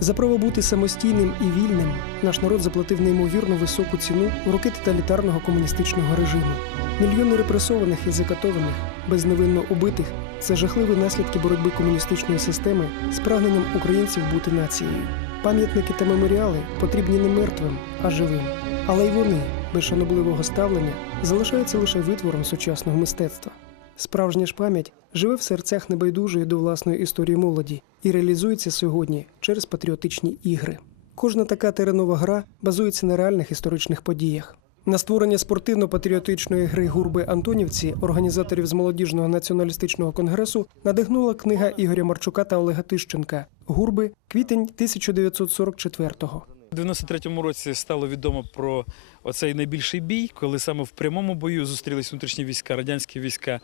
За право бути самостійним і вільним наш народ заплатив неймовірно високу ціну у роки тоталітарного комуністичного режиму. Мільйони репресованих і закатованих, безневинно убитих це жахливі наслідки боротьби комуністичної системи з прагненням українців бути нацією. Пам'ятники та меморіали потрібні не мертвим, а живим. Але й вони, без шанобливого ставлення, залишаються лише витвором сучасного мистецтва. Справжня ж пам'ять живе в серцях небайдужої до власної історії молоді і реалізується сьогодні через патріотичні ігри. Кожна така теренова гра базується на реальних історичних подіях. На створення спортивно-патріотичної гри гурби Антонівці, організаторів з молодіжного націоналістичного конгресу, надихнула книга Ігоря Марчука та Олега Тищенка Гурби квітень 1944-го. У 93-му році стало відомо про оцей найбільший бій, коли саме в прямому бою зустрілись внутрішні війська, радянські війська,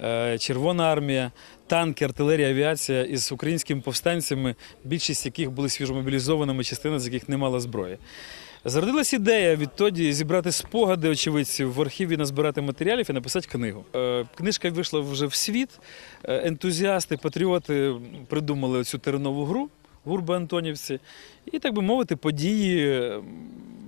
е, Червона армія, танки, артилерія, авіація із українськими повстанцями, більшість яких були свіжомобілізованими, частина з яких не мала зброї. Зародилась ідея відтоді зібрати спогади очевидців в архіві, назбирати матеріалів і написати книгу. Е, Книжка вийшла вже в світ. Е, Ентузіасти, патріоти придумали цю теренову гру. Гурби Антонівці, і так би мовити, події е,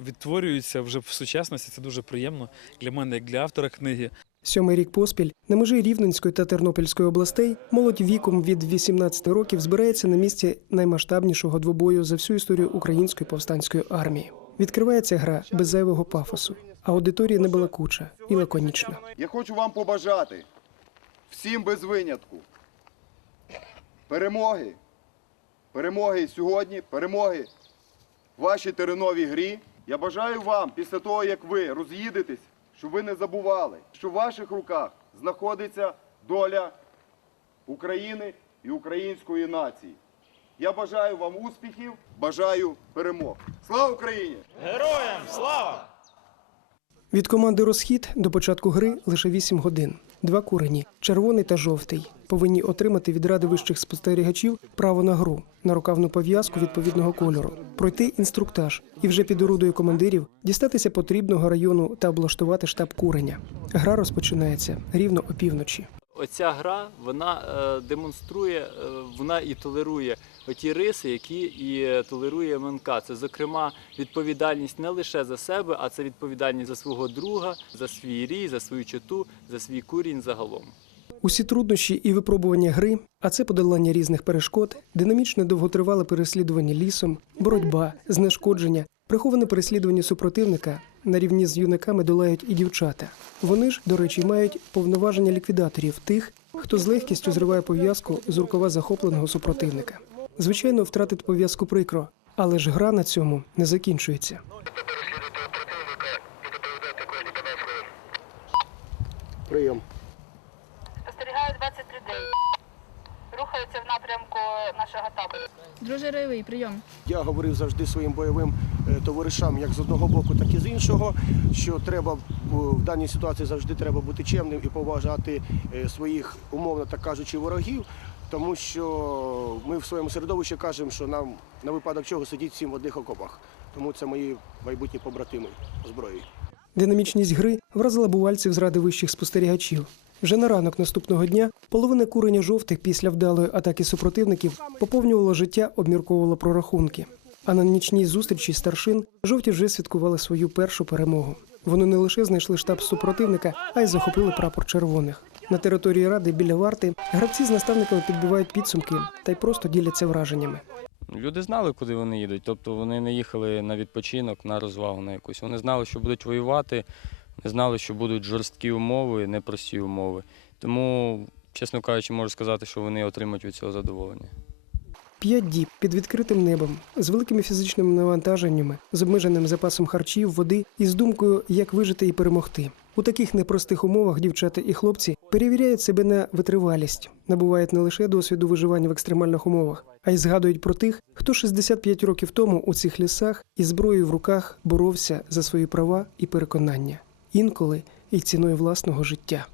відтворюються вже в сучасності. Це дуже приємно для мене, як для автора книги. Сьомий рік поспіль на межі Рівненської та Тернопільської областей молодь віком від 18 років збирається на місці наймасштабнішого двобою за всю історію української повстанської армії. Відкривається гра без зайвого пафосу. Аудиторія не балакуча і лаконічна. Я хочу вам побажати всім без винятку. Перемоги. Перемоги сьогодні, перемоги в вашій тереновій грі. Я бажаю вам, після того, як ви роз'їдетесь, щоб ви не забували, що в ваших руках знаходиться доля України і української нації. Я бажаю вам успіхів, бажаю перемог. Слава Україні! Героям слава! Від команди Розхід до початку гри лише 8 годин. Два курені червоний та жовтий повинні отримати від ради вищих спостерігачів право на гру, на рукавну пов'язку відповідного кольору, пройти інструктаж і вже під орудою командирів дістатися потрібного району та облаштувати штаб куреня. Гра розпочинається рівно опівночі. Оця гра вона е, демонструє, е, вона і толерує оті риси, які і толерує МНК. Це, зокрема, відповідальність не лише за себе, а це відповідальність за свого друга, за свій рій, за свою чоту, за свій курінь загалом. Усі труднощі і випробування гри, а це подолання різних перешкод, динамічне довготривале переслідування лісом, боротьба, знешкодження, приховане переслідування супротивника на рівні з юнаками долають і дівчата. Вони ж, до речі, мають повноваження ліквідаторів тих, хто з легкістю зриває пов'язку з рукава захопленого супротивника. Звичайно, втратити пов'язку прикро, але ж гра на цьому не закінчується. Прийом. Рухаються в напрямку нашого табору. Друже Ройовий, прийом. Я говорив завжди своїм бойовим е, товаришам, як з одного боку, так і з іншого, що треба е, в даній ситуації завжди треба бути чемним і поважати е, своїх, умовно так кажучи, ворогів, тому що ми в своєму середовищі кажемо, що нам на випадок чого сидіть всім в одних окопах. Тому це мої майбутні побратими зброї. Динамічність гри вразила бувальців з ради вищих спостерігачів. Вже на ранок наступного дня половина куреня жовтих після вдалої атаки супротивників поповнювала життя, обмірковувала прорахунки. А на нічній зустрічі старшин жовті вже святкували свою першу перемогу. Вони не лише знайшли штаб супротивника, а й захопили прапор червоних. На території ради біля варти гравці з наставниками підбивають підсумки та й просто діляться враженнями. Люди знали, куди вони їдуть. Тобто вони не їхали на відпочинок, на розвагу на якусь. Вони знали, що будуть воювати, вони знали, що будуть жорсткі умови, непрості умови. Тому, чесно кажучи, можу сказати, що вони отримують від цього задоволення. П'ять діб під відкритим небом, з великими фізичними навантаженнями, з обмеженим запасом харчів, води і з думкою, як вижити і перемогти. У таких непростих умовах дівчата і хлопці перевіряють себе на витривалість, набувають не лише досвіду виживання в екстремальних умовах, а й згадують про тих, хто 65 років тому у цих лісах із зброєю в руках боровся за свої права і переконання, інколи і ціною власного життя.